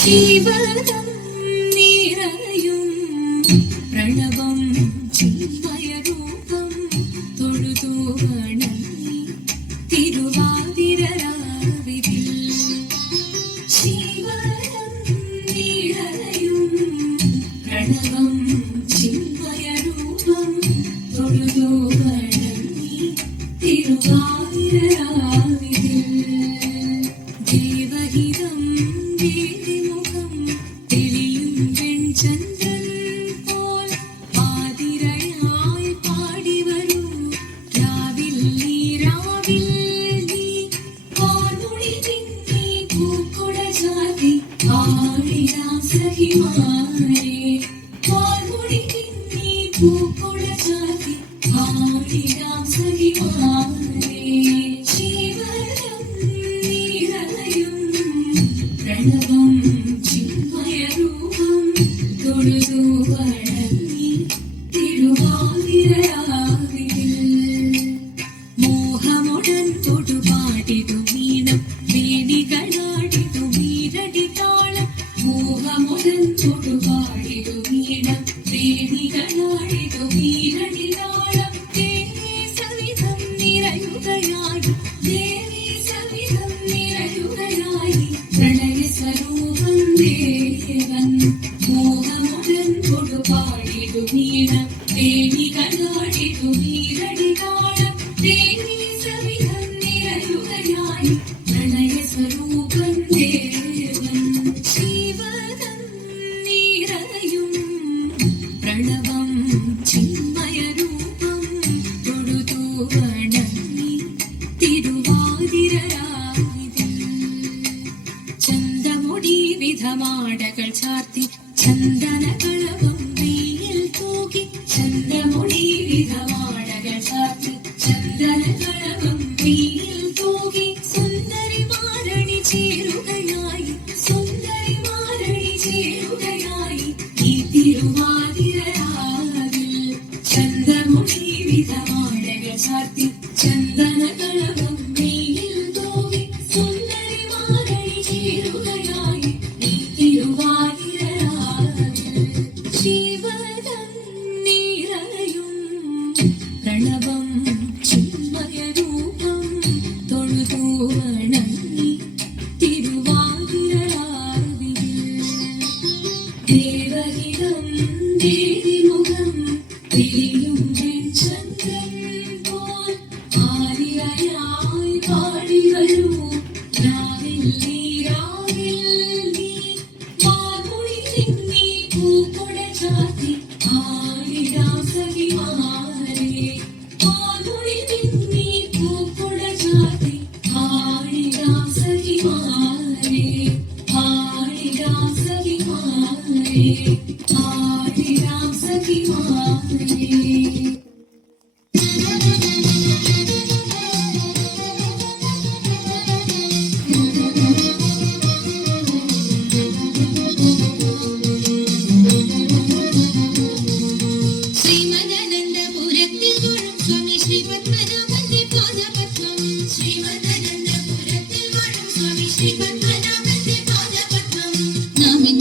ജീവനം നിറയും പ്രണവം ചിന്മയരൂപം തൊഴുതു വണങ്ങി തിരുവാതിരരാവിതിൽ. ജീവനം നിറയും പ്രണവം ചിന്മയരൂപം തൊഴുതു വണങ്ങി തിരുവാതിരരാവിതിൽ. ദേവഹിതം ചന്ദ്രൻ പോൽ ആതിരയായി പാടിവരൂ രാവിൽ നീ പാർമുടി തിങ്ങി പൂക്കുട ചാത്തി ആടിടാം സഖിമാരെ. പാർമുടി തിങ്ങി പൂക്കുട ചാത്തി ആടിടാം സഖിമാരെ. ജീവനം നിറയും പ്രണവം ചിന്മയരൂപം തൊഴുതു വണങ്ങി തിരുവാതിരരാവിതിൽ. മോഹമുടൻ തൊടുപാടിതു വീണം വേണികളാടിതു വീരടി താളം. മോഹമുടൻ തൊടുപാടിതു വീണം വേണികളാടിതു വീരടി താളം. ദേവി സവിധം നിറയുകയായി ദേവി സവിധം നിറയുകയായി പ്രണയ സ്വരൂപം ദേവൻ. മോഹമുടൻ കൊടുപാടിതു വീണം വേണികളാടിതു വീരടി താളം. ദേവി സവിധം നിറയുകയായി പ്രണയ സ്വരൂപം ദേവൻ. ജീവനം നിറയും പ്രണവം ചിന്മയരൂപം തൊഴുതു വണങ്ങി തിരുവാതിരരാവിതിൽ. ചന്തമുടി വിധമാടകൾ ചാർത്തി ചന്ദനകളവും വെയിൽ തൂകി. ചന്തമുടി വിധമാടകൾ ചാർത്തി ചന്ദനകളവും വെയിൽ തൂകി. സുന്ദരിമാരണി ചേരുകയായി സുന്ദരിമാരണി ചേരുകയായി ഈ തിരുവാതിരരാവിൽ. ചന്തമുടി വിധമാടകൾ ചാർത്തി ചന്ദനകളവും വെയിൽ തൂകി. സുന്ദരിമാരണി ചേരുകയായി ഈ തിരുവാതിരരാവിൽ. ജീവനം നിറയും പ്രണവം ചിന്മയരൂപം തൊഴുതു വണങ്ങി തിരുവാതിരരാവിൽ.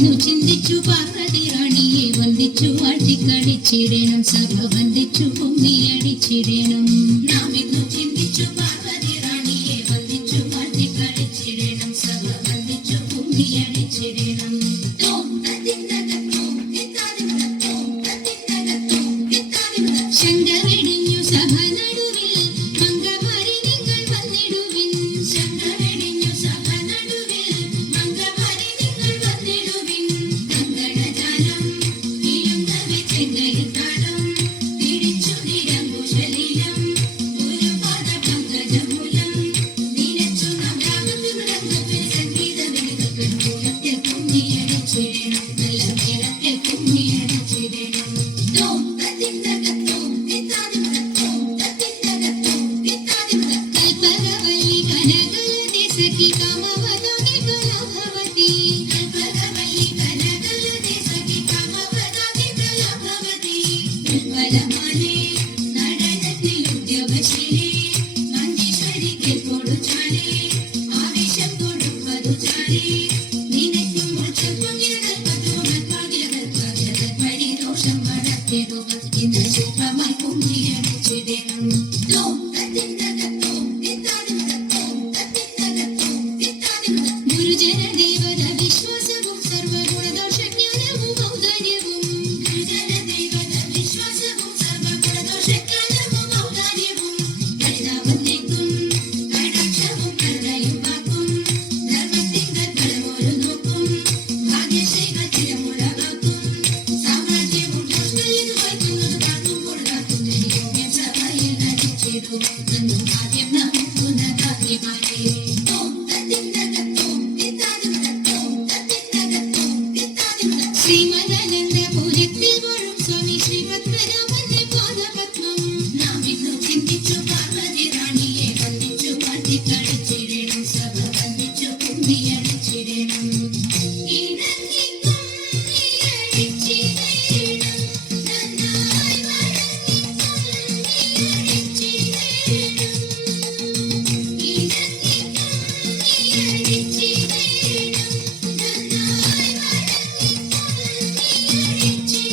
ഇന്നു ചിന്തിച്ചു പാർവതി റാണിയെ വന്ദിച്ചു ആട്ടിക്കളിച്ചിടണം സഭ വന്ദിച്ചു കുമ്മിയടിച്ചിടണം നാം ഇന്നു ചിന്തിച്ചു പാർവതി റാണിയെ വന്ദിച്ചു ആട്ടിക്കളിച്ചിടണം സഭ വന്ദിച്ചു കുമ്മിയടിച്ചിടണം ശങ്കവെടിഞ്ഞു സഭ നടുവിൽ മംഗമാരി നിങ്ങൾ വന്നിടുവിൻ ശങ്കവെടിഞ്ഞു സഭ നടുവിൽ മംഗമാരി നിങ്ങൾ വന്നിടുവിൻ കങ്കണജാലം വീഴുന്നവെ ചെങ്കയിൽ താളം പിടിച്ചു നിരങ്കുശലീലം ഒരു പാദ പങ്കജമൂലം നിലച്ചു നാം രാഗത്തിൽ സംഗീതമെഴുതപ്പെൻ കൂടത്തിൽ കുമ്മിയടിച്ചിടണം നല്ല മേളത്തിൽ കുമ്മിയടിച്ചിടണം കൽപ്പകവല്ലി കനകലതി സഖി കാമവദാനി കലാഭവതി കൽപ്പകവല്ലി കനകലതി സഖി കാമവദാനി കലാഭവതി ഉൽപ്പലമാലേ നടനത്തിൽ ഉദ്യോഗശീലേ മഞ്ചേശ്വരിക്ക് കൊടുച്ചാലേ ആവേശം കൊടുപ്പതു ചാലേ നിനക്കും പരിദോഷം വളർത്തിയതോ ഇന്ന് ശുഭമായി കുമ്മിയടിച്ചിടണം ഗുരുജന ദേവത വിശ്വാസവും സർവഗുണദോഷജ്ഞാനവും ഔദാര്യവും ഗുരുജന ദേവത വിശ്വാസവും സർവഗുണദോഷജ്ഞാനവും ഔദാര്യവും പരിതാപത്തേക്കും കടാക്ഷവും കരുണയും വാക്കും ധർമ്മത്തിങ്കൽ കളമൊരു നോക്കും ഭാഗ്യശേഖ തിരമുളകാക്കും സാമ്രാജ്യവും ദോഷങ്ങളിൽ വയ്ക്കുന്നത് കാക്കുമ്പോൾ കാക്കും യോഗ്യം സഭയിൽ നടിച്ചിടും എന്നും ആദ്യം നമുക്കുന്ന ഭാഗ്യമാനേ ശ്രീമദാനന്ദപുരത്തിൽ വാഴും സ്വാമി ശ്രീപത്മനാഭന്റെ പാദപത്മം നാം ഇന്നു ചിന്തിച്ചു പാർവതി റാണിയെ വന്ദിച്ചു പാട്ടിക്കളിച്ചിടണം സഭ വന്ദിച്ചു കുമ്മിയടിച്ചിടണം ഇണങ്ങി കുമ്മിയടിച്ചിടണം നന്നായി വഴങ്ങി കുമ്മിയടിച്ചിടണം ഇണങ്ങി കുമ്മിയടിച്ചിടണം നന്നായി വഴങ്ങി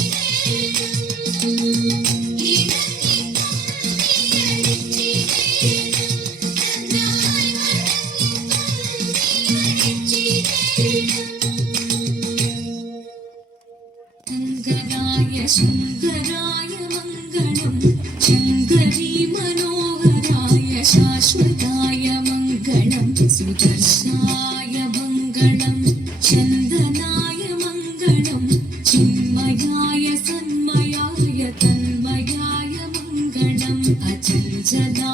ശങ്കരായ ശങ്കരായ മംഗളം ശങ്കരീ മനോഹരായ ശാശ്വതായ മംഗളം സുദർശായ മംഗളം ചന്ദനായ മംഗളം ചിന്മയായ സന്മയായ തന്മയായ മംഗളം അചഞ്ചലായ